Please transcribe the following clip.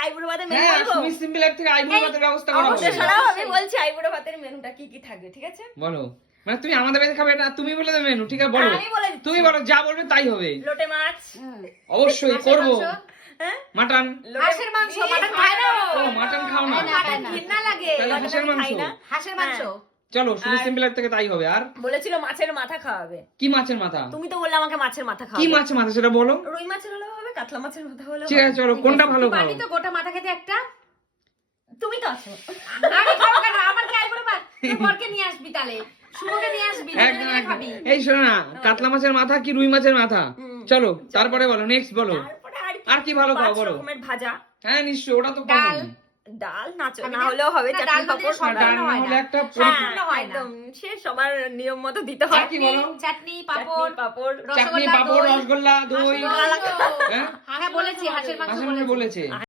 আইবুড়ো ভাতের মেনু হ্যাঁ বলবো? সুমি সিম্পল লাইফ থেকে আইবুড়ো ভাতের ব্যবস্থা করা অবশ্যই হবে। ছাড়াও আমি বলছি আইবুড়ো ভাতের মেনুটা কি কি থাকবে, ঠিক আছে? বলো, মানে তুমি আমাদের বাড়িতে খাবে না, তুমি বলে দেবে মেনু, ঠিক আছে বলো, আমি বলে দিচ্ছি। তুমি বলো, যা বলবে তাই হবে। লোটে মাছ, অবশ্যই হাঁসের করবো। মাংস। হ্যাঁ মাটন, হাঁসের মাংস, মাটন খায় না ও। ও মাটন খাও না, মাটন ঘৃণা লাগে। তাহলে মাটন হাঁসের আমি খাই মাংস। না। হাঁসের মাংস। চলো সুমি আর- সিম্পল লাইফ থেকে তাই হবে। আর বলেছিল মাছের মাথা খাওয়াবে, কি মাছের মাথা? তুমি তো বললে আমাকে মাছের মাথা কি খাওয়াবে। মাছের মাথা সেটা বলো। রুই মাছের হলেও হবে, কাতলা মাছের মাথা হলেও ঠিক আছে হবে। চলো, কোনটা ভালো তুই খাও? পারবি তো গোটা মাথা খেতে একটা? তুমি তো আছো। আমি খাবো কেন? আমার কি আইবুড়ো ভাত? তোর বরকে নিয়ে আসবি তাহলে। শুভকে নিয়ে আসবি, দুজনে একদম মিলে একদম। খাবি। এই শোনো না, কাতলা মাছের মাথা কি রুই মাছের মাথা? চলো তারপরে বলো, নেক্সট বলো। তারপরে আর কি ভালো খাও 5 বলো। রকমের ভাজা, হ্যাঁ নিশ্চয়ই, ওটা তো ডাল। common। ডাল না হলেও হবে, না, চাটনি ডাল পাপড়। দিয়ে সব ডাল রান্না না হয় হলে না। একটা হ্যাঁ, পরিপূর্ণ হয় না। একদম সে সবার নিয়ম মতো দিতে আর হয়। কি বলো? চাটনি, চাটনি পাপড়, পাপড়, চাটনি রসগোল্লা, পাপড়, দই। রসগোল্লা, দই। হাঁসের মাংস। হ্যাঁ হ্যাঁ বলেছি, হাঁসের মাংস হাঁসের মাংস বলেছি। বলেছে।